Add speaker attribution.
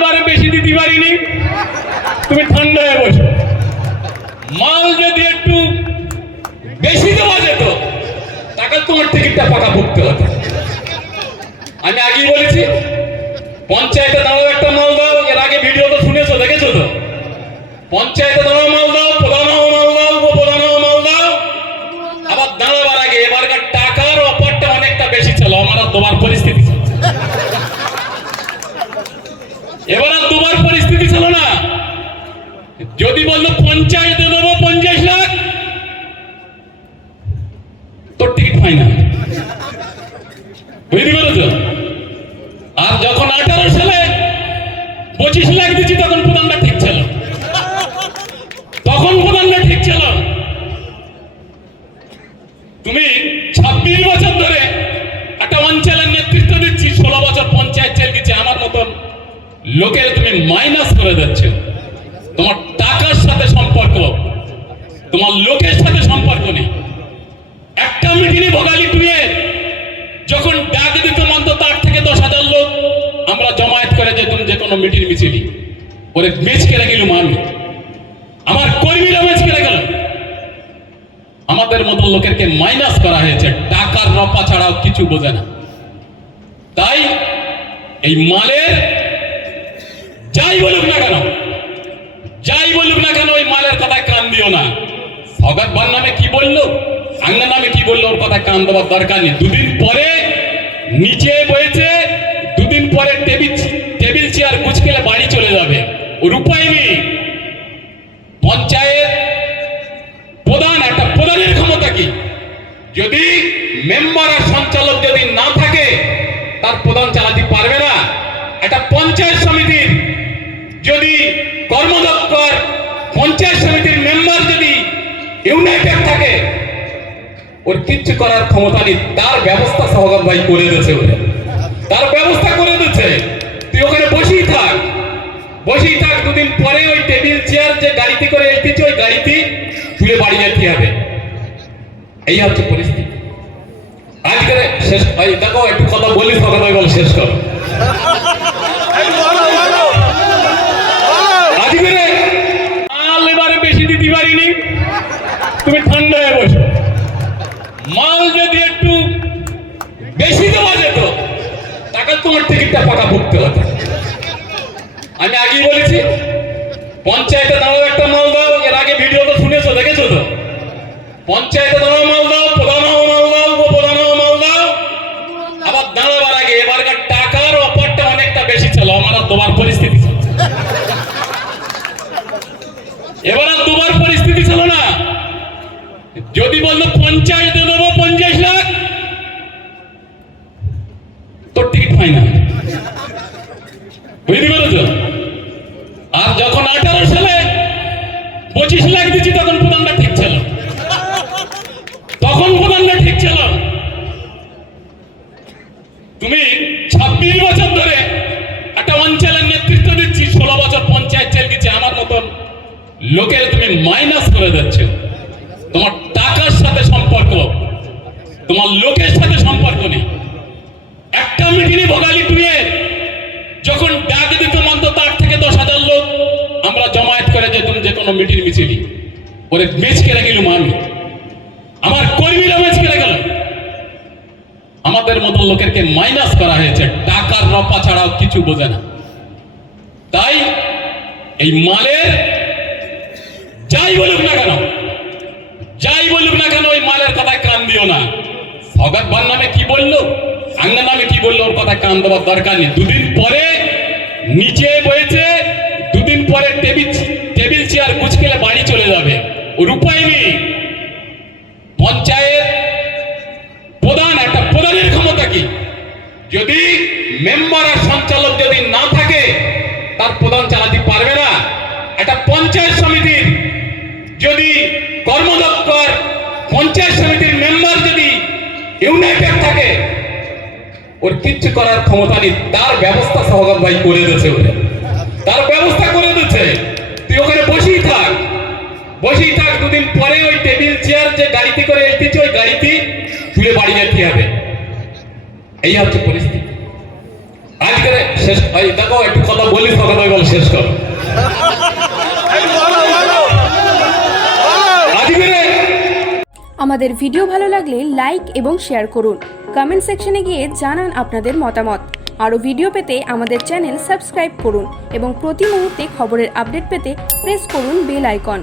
Speaker 1: এবারে বেশি দিতে পারিনি। তুমি ঠান্ডা হয়ে বসো। মাল যদি একটু বেশি দেওয়া যেত টাকা তোমার টিকিটটা পাকা ভুগতে হতো। আমি আগেই বলেছি, পঞ্চায়েতে দাও একটা মাল দাও, এর আগে ভিডিও তো শুনেছো, দেখেছ তো? পঞ্চায়েতে দাও মাল দাও। যদি বলল পঞ্চায়েতে দেবো পঞ্চাশ লাখ, তোর টিকিট ফাইনাল বুঝতে পেরেছ? আর যখন আঠারো সালে পঁচিশ লাখ দিচ্ছি, তখন প্রধানটা ঠিক ছিল। তখন প্রধানটা ঠিক ছিল। তুমি ছাব্বিশ বছর ধরে একটা অঞ্চলের নেতৃত্ব দিচ্ছি, ষোলো বছর পঞ্চায়েত চেল গেছে আমার মতন লোকের তুমি মাইনাস করে যাচ্ছে তোমার টাকার সাথে সম্পর্ক? তোমার লোকের সাথে সম্পর্ক নেই। একটা মিটিংয়ে ভোগালি টুয়ে যখন ডাক দিত মানত তার থেকে দশ হাজার লোক, আমরা জমায়েত করে যেতাম যে কোনো মিটিং মিছিলি। ওরে বেচ কেড়ে গেলুম আমি। আমার কর্মীরা বেচ কেড়ে গেল। আমাদের মতো লোকেরকে মাইনাস করা হয়েছে। টাকার রপা ছাড়াও কিছু বোঝে না। তাই এই মালের যাই বলুক না কেন যাই বলুক না কেন ওই মালের কথায় কান দিও না। ভগত ভার নামে কি বলল? আঙ্গা নামে কি বলল? ওর কথায় কান দেওয়ার দরকার নেই। দুদিন পরে নিচে বয়েছে, দুদিন পরে টেবিল টেবিল চেয়ার গুছকেলে বাড়ি চলে যাবে। ওর উপায় নেই। পঞ্চায়েত প্রধান, একটা প্রধানের ক্ষমতা কি? যদি মেম্বার আর সঞ্চালক যদি না থাকে, তার প্রধান চালাতে পারবে না। একটা পঞ্চায়েত সমিতির যদি কর্মদক্ষর পঞ্চায়েত সমিতির মেম্বার যদি ইউনাইটেড থাকে ওর কিচ্ছু করার ক্ষমতা নেই। তার ব্যবস্থা সহগত ভাই করে দিয়েছে ওরে তার ব্যবস্থা করে দিয়েছে। তুই ওখানে বসেই থাক। বসেই থাক, দুদিন পরে ওই টেবিল চেয়ার যে গাড়িতে করে এসেছে, ওই গাড়িতে তুলে বাড়ি যেতে হবে। এই হচ্ছে পরিস্থিতি। আজকে শেষ ভাই দেখো, একটু কথা বলি সকাল শেষ করো আজকে মাল এবারে বেশি দিতে পারিনি তুমি ঠান্ডা হয়ে বসো। মাল যদি একটু বেশি দেওয়া যেত, তাকে তোমার টিকিটটা পাকা ভুগতে হতো। আমি আগেই বলেছি, পঞ্চায়েতে দাঁড়াও একটা মাল দাও, এর আগে ভিডিও তো শুনেছো, দেখেছ তো? পঞ্চায়েতে দাঁড়াও মাল টিকিট ফাইনাল বুঝতে পেরেছ? আর যখন আঠারো সালে পঁচিশ লাখ দিচ্ছি তখন প্রধানটা ঠিক ছিল। তখন প্রধানটা ঠিক ছিল। তুমি ছাব্বিশ বছর ধরে একটা অঞ্চলের নেতৃত্ব দিচ্ছি, ষোলো বছর পঞ্চায়েত চেল গেছে আমার মতন লোকের তুমি মাইনাস করে দিচ্ছ। তোমার টাকার সাথে সম্পর্ক, তোমার লোকের সাথে সম্পর্ক ওরে বেচ কেড়ে গেলুম আমি। আমার কর্মীরা বেচ কেড়ে গেল। আমাদের মতো লোকেরকে মাইনাস করা হয়েছে। টাকার রপা ছাড়াও কিছু বোঝে না। তাই এই মালের যাই বলুক না কেন, যাই বলুক না কেন ওই মালের কথায় কান দিও না। ভগত ভার নামে কি বলল? আঙ্গা নামে কি বলল? ওর কথায় কান দেওয়ার দরকার নেই। দুদিন পরে নিচে বয়েছে, দুদিন পরে টেবিল টেবিল চেয়ার গুছকেলে বাড়ি চলে উপায় নেই। পঞ্চায়েত প্রধান, একটা প্রধানের ক্ষমতা কি? যদি মেম্বার আর সঞ্চালক যদি না থাকে, তার প্রধান চালাতে পারবে না। একটা পঞ্চায়েত সমিতির যদি কর্মদক্ষর পঞ্চায়েত সমিতির মেম্বার যদি ইউনাইটেড থাকে, ওর কিচ্ছু করার ক্ষমতা নেই। তার ব্যবস্থা সহগত ভাই করে দিয়েছে ওরে তার ব্যবস্থা করে দিয়েছে। তুই ওখানে বসেই থাক, দুদিন পরে ওই টেবিল চেয়ার যে গাড়িতে করে ওই গাড়িতে তুলে বাড়ি যেতে হবে। এই হচ্ছে পরিস্থিতি। আজকে শেষ দেখো, একটু কথা বলে শেষ
Speaker 2: আমাদের ভিডিও ভালো লাগলে লাইক এবং শেয়ার করুন। কমেন্ট সেকশনে গিয়ে জানান আপনাদের মতামত। আরও ভিডিও পেতে আমাদের চ্যানেল সাবস্ক্রাইব করুন এবং প্রতি মুহূর্তে খবরের আপডেট পেতে প্রেস করুন বেল আইকন